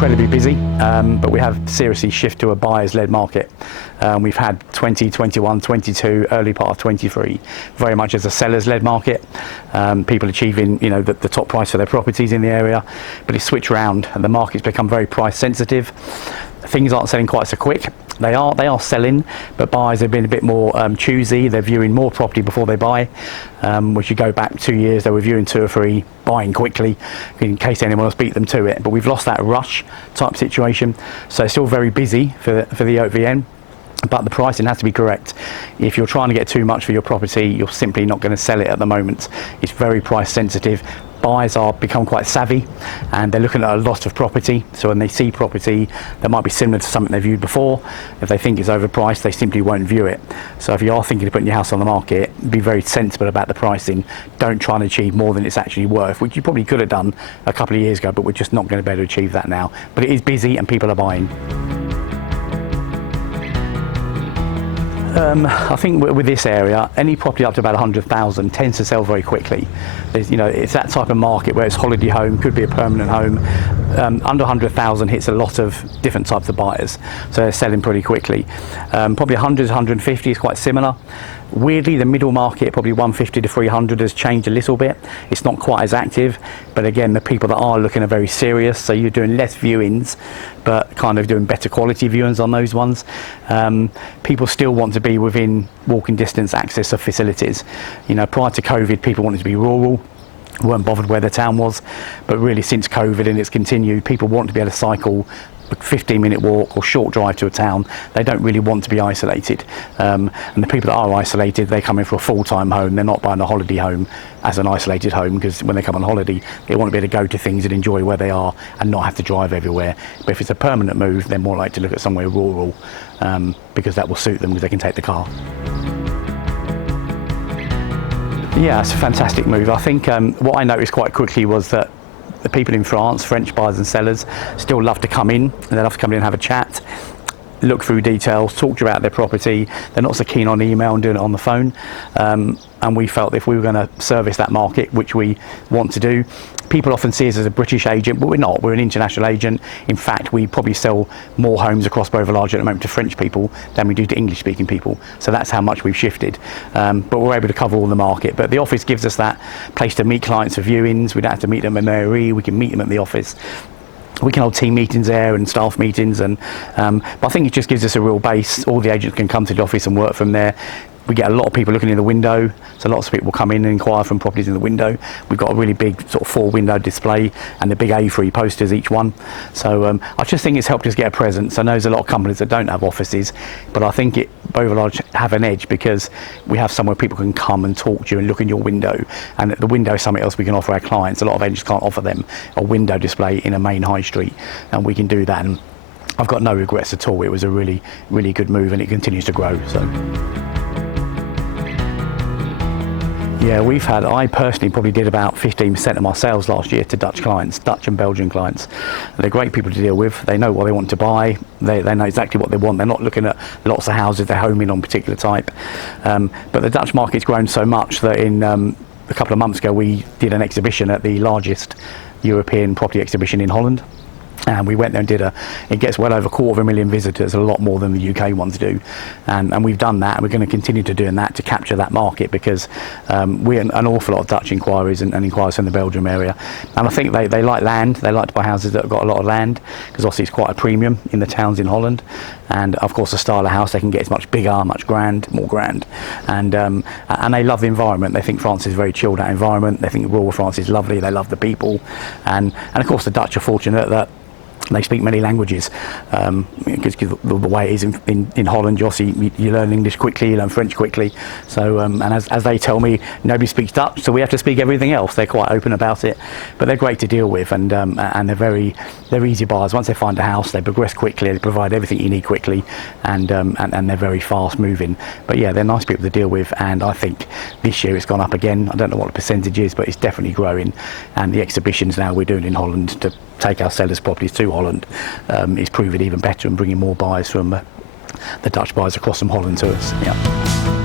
incredibly busy, but we have seriously shifted to a buyers-led market. We've had 2021, 22, early part of 23, very much as a sellers-led market. People achieving, the top price for their properties in the area, but it's switched around and the market's become very price sensitive. Things aren't selling quite so quick. They are selling, but buyers have been a bit more choosy. They're viewing more property before they buy. Which you go back 2 years, they were viewing 2 or 3, buying quickly in case anyone else beat them to it. But we've lost that rush type situation. So it's still very busy for the OVN. But the pricing has to be correct. If you're trying to get too much for your property, you're simply not going to sell it at the moment. It's very price sensitive. Buyers are become quite savvy and they're looking at a lot of property. So when they see property that might be similar to something they've viewed before, if they think it's overpriced, they simply won't view it. So if you are thinking of putting your house on the market, be very sensible about the pricing. Don't try and achieve more than it's actually worth, which you probably could have done a couple of years ago, but we're just not going to be able to achieve that now. But it is busy and people are buying. I think with this area, any property up to about 100,000 tends to sell very quickly. It's that type of market where it's holiday home, could be a permanent home. Under 100,000 hits a lot of different types of buyers, so they're selling pretty quickly. Probably 100 to 150 is quite similar. Weirdly, the middle market, probably 150 to 300, has changed a little bit. It's not quite as active, but again, the people that are looking are very serious, so you're doing less viewings, but kind of doing better quality viewings on those ones. People still want to be within walking distance access of facilities. Prior to COVID, people wanted to be rural, weren't bothered where the town was, but really since COVID and it's continued, people want to be able to cycle a 15-minute walk or short drive to a town. They don't really want to be isolated, and the people that are isolated, they come in for a full-time home. They're not buying a holiday home as an isolated home, because when they come on holiday, they want to be able to go to things and enjoy where they are and not have to drive everywhere. But if it's a permanent move, they're more likely to look at somewhere rural, because that will suit them because they can take the car. Yeah, it's a fantastic move. I think what I noticed quite quickly was that the people in France, French buyers and sellers, still love to come in, and they love to come in and have a chat, look through details, talk to you about their property. They're not so keen on email and doing it on the phone. And we felt if we were going to service that market, which we want to do, people often see us as a British agent, but we're not. We're an international agent. In fact, we probably sell more homes across Bovalarge at the moment to French people than we do to English-speaking people. So that's how much we've shifted. But we're able to cover all the market. But the office gives us that place to meet clients for viewings. We don't have to meet them in Mary. We can meet them at the office. We can hold team meetings there and staff meetings, but I think it just gives us a real base. All the agents can come to the office and work from there. We get a lot of people looking in the window, so lots of people come in and inquire from properties in the window. We've got a really big sort of 4-window display and the big A3 posters each one. So I just think it's helped us get a presence. I know there's a lot of companies that don't have offices, but I think Bovalarge have an edge because we have somewhere people can come and talk to you and look in your window. And the window is something else we can offer our clients. A lot of agents can't offer them a window display in a main high street, and we can do that. And I've got no regrets at all. It was a really, really good move, and it continues to grow. So. Yeah, I personally probably did about 15% of my sales last year to Dutch clients, Dutch and Belgian clients. They're great people to deal with. They know what they want to buy. They know exactly what they want. They're not looking at lots of houses. They're homing on particular type. But the Dutch market's grown so much that in a couple of months ago, we did an exhibition at the largest European property exhibition in Holland. And we went there and it gets well over 250,000 visitors, a lot more than the UK ones do. And we've done that, and we're going to continue to do that to capture that market, because we have an awful lot of Dutch inquiries and inquiries from the Belgium area. And I think they like land. They like to buy houses that have got a lot of land, because obviously it's quite a premium in the towns in Holland. And of course the style of house they can get is much bigger, more grand. And they love the environment. They think France is a very chilled out environment. They think rural France is lovely. They love the people. And of course the Dutch are fortunate that they speak many languages, because the way it is in Holland, you learn English quickly, you learn French quickly. So, and as they tell me, nobody speaks Dutch, so we have to speak everything else. They're quite open about it, but they're great to deal with, and they're easy buyers. Once they find a house, they progress quickly, they provide everything you need quickly, and they're very fast moving. But yeah, they're nice people to deal with, and I think this year it's gone up again. I don't know what the percentage is, but it's definitely growing. And the exhibitions now we're doing in Holland to take our sellers' properties to Holland is proving even better and bringing more buyers from the Dutch buyers across from Holland to us. Yeah.